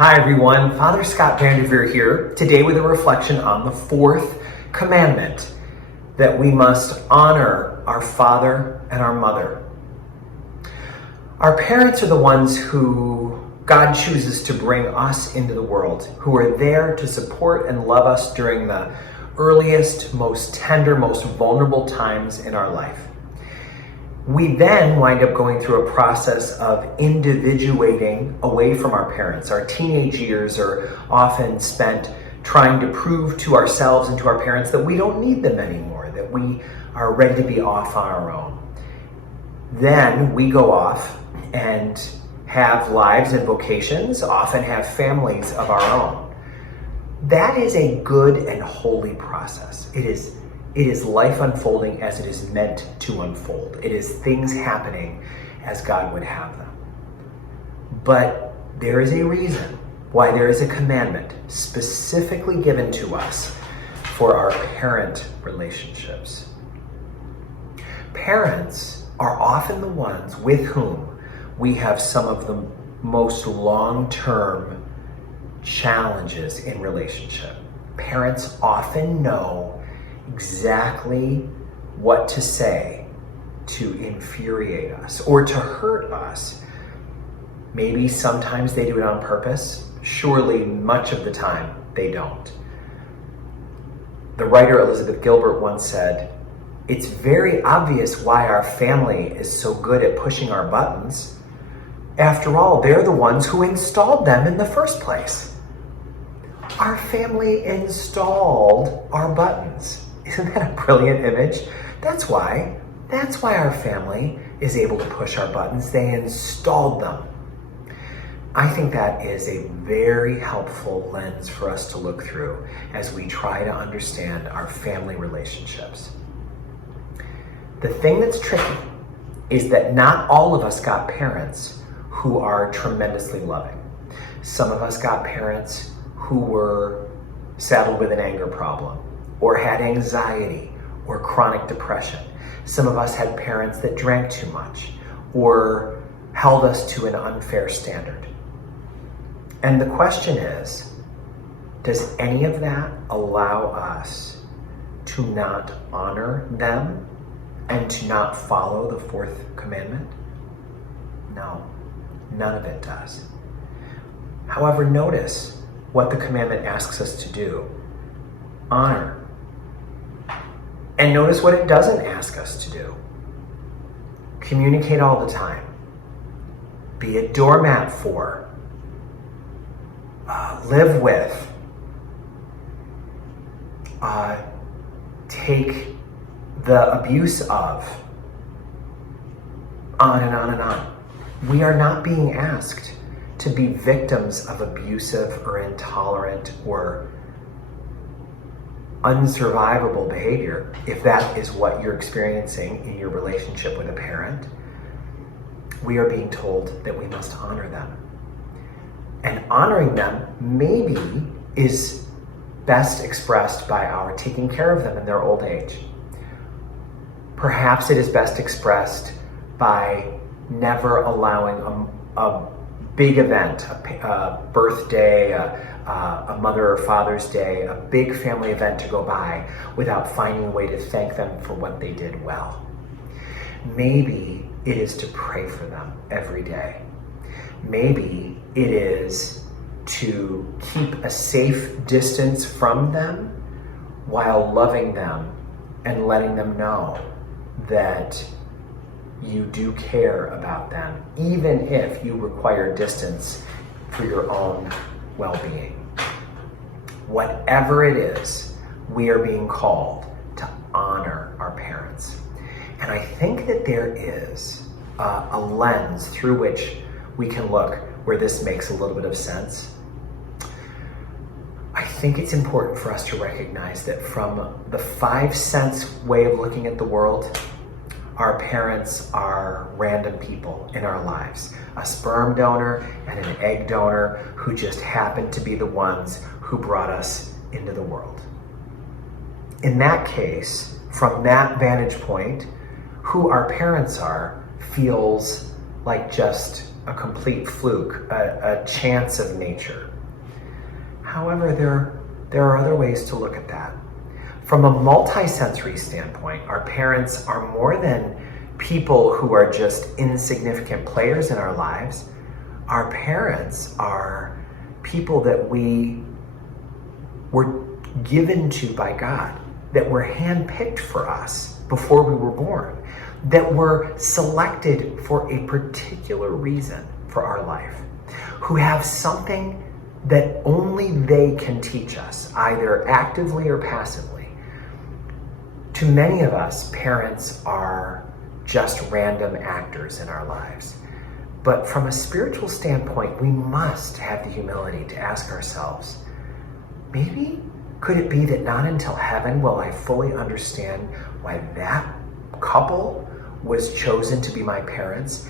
Hi everyone, Father Scott Vanderveer here, today with a reflection on the fourth commandment, that we must honor our father and our mother. Our parents are the ones who God chooses to bring us into the world, who are there to support and love us during the earliest, most tender, most vulnerable times in our life. We then wind up going through a process of individuating away from our parents. Our teenage years are often spent trying to prove to ourselves and to our parents that we don't need them anymore, that we are ready to be off on our own. Then we go off and have lives and vocations, often have families of our own. That is a good and holy process. It is life unfolding as it is meant to unfold. It is things happening as God would have them. But there is a reason why there is a commandment specifically given to us for our parent relationships. Parents are often the ones with whom we have some of the most long-term challenges in relationship. Parents often know exactly what to say to infuriate us or to hurt us. Maybe sometimes they do it on purpose. Surely much of the time they don't. The writer Elizabeth Gilbert once said, "It's very obvious why our family is so good at pushing our buttons. After all, they're the ones who installed them in the first place." Our family installed our buttons. Isn't that a brilliant image? That's why our family is able to push our buttons. They installed them. I think that is a very helpful lens for us to look through as we try to understand our family relationships. The thing that's tricky is that not all of us got parents who are tremendously loving. Some of us got parents who were saddled with an anger problem, or had anxiety or chronic depression. Some of us had parents that drank too much or held us to an unfair standard. And the question is, does any of that allow us to not honor them and to not follow the fourth commandment? No, none of it does. However, notice what the commandment asks us to do. Honor. And notice what it doesn't ask us to do. Communicate all the time. Be a doormat for. Live with. Take the abuse of. On and on and on. We are not being asked to be victims of abusive or intolerant or unsurvivable behavior, if that is what you're experiencing in your relationship with a parent. We are being told that we must honor them. And honoring them maybe is best expressed by our taking care of them in their old age. Perhaps it is best expressed by never allowing a big event, a birthday, a Mother or Father's Day, a big family event to go by without finding a way to thank them for what they did well. Maybe it is to pray for them every day. Maybe it is to keep a safe distance from them while loving them and letting them know that you do care about them, even if you require distance for your own well-being. Whatever it is, we are being called to honor our parents. And I think that there is a lens through which we can look where this makes a little bit of sense. I think it's important for us to recognize that from the 5 sense way of looking at the world, our parents are random people in our lives. A sperm donor and an egg donor who just happened to be the ones who brought us into the world. In that case, from that vantage point, who our parents are feels like just a complete fluke, a chance of nature. However, there are other ways to look at that. From a multisensory standpoint, our parents are more than people who are just insignificant players in our lives. Our parents are people that we were given to by God, that were handpicked for us before we were born, that were selected for a particular reason for our life, who have something that only they can teach us, either actively or passively. To many of us, parents are just random actors in our lives. But from a spiritual standpoint, we must have the humility to ask ourselves, maybe could it be that not until heaven will I fully understand why that couple was chosen to be my parents?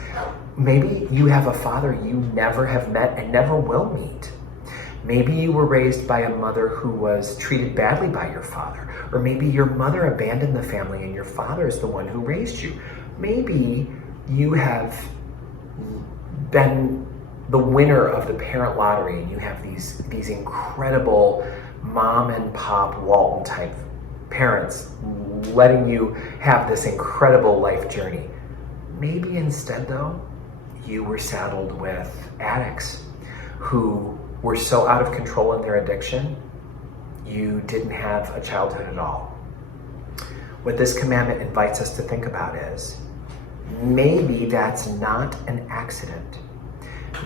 Maybe you have a father you never have met and never will meet. Maybe you were raised by a mother who was treated badly by your father. Or maybe your mother abandoned the family and your father is the one who raised you. Maybe you have been the winner of the parent lottery and you have these incredible mom and pop Walton type parents letting you have this incredible life journey. Maybe instead though, you were saddled with addicts who were so out of control in their addiction, you didn't have a childhood at all. What this commandment invites us to think about is, maybe that's not an accident.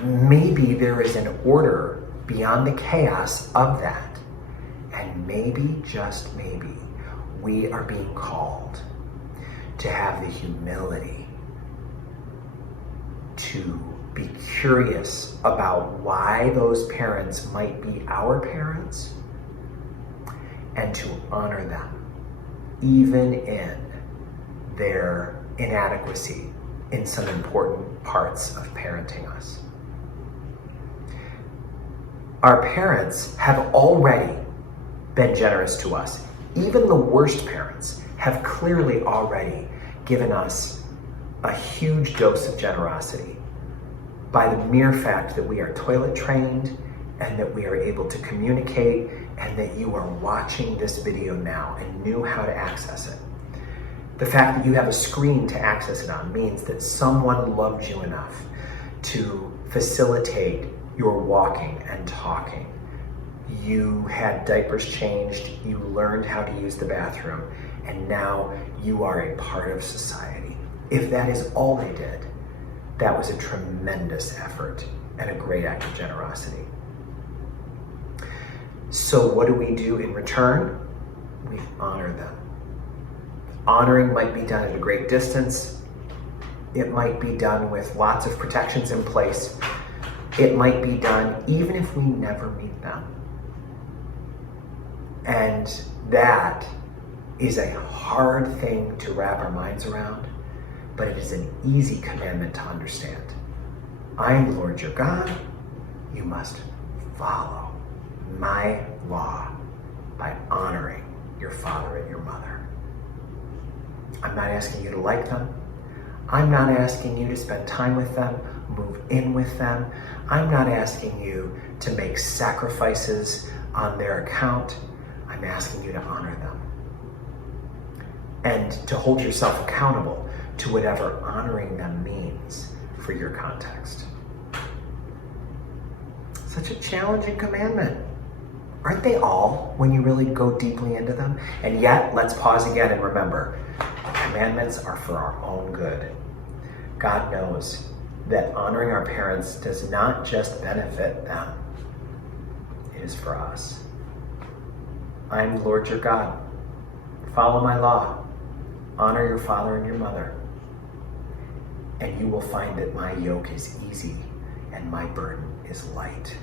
Maybe there is an order beyond the chaos of that. And maybe, just maybe, we are being called to have the humility to be curious about why those parents might be our parents and to honor them, even in their inadequacy in some important parts of parenting us. Our parents have already been generous to us. Even the worst parents have clearly already given us a huge dose of generosity by the mere fact that we are toilet trained and that we are able to communicate and that you are watching this video now and knew how to access it. The fact that you have a screen to access it on means that someone loved you enough to facilitate your walking and talking. You had diapers changed, you learned how to use the bathroom, and now you are a part of society. If that is all they did, that was a tremendous effort and a great act of generosity. So what do we do in return? We honor them. Honoring might be done at a great distance. It might be done with lots of protections in place. It might be done even if we never meet them. And that is a hard thing to wrap our minds around, but it is an easy commandment to understand. I am the Lord your God. You must follow my law by honoring your father and your mother. I'm not asking you to like them. I'm not asking you to spend time with them, move in with them. I'm not asking you to make sacrifices on their account. I'm asking you to honor them and to hold yourself accountable to whatever honoring them means for your context. Such a challenging commandment. Aren't they all when you really go deeply into them? And yet, let's pause again and remember, commandments are for our own good. God knows that honoring our parents does not just benefit them, it is for us. I am the Lord your God. Follow my law. Honor your father and your mother. And you will find that my yoke is easy and my burden is light.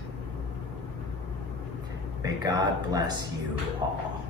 May God bless you all.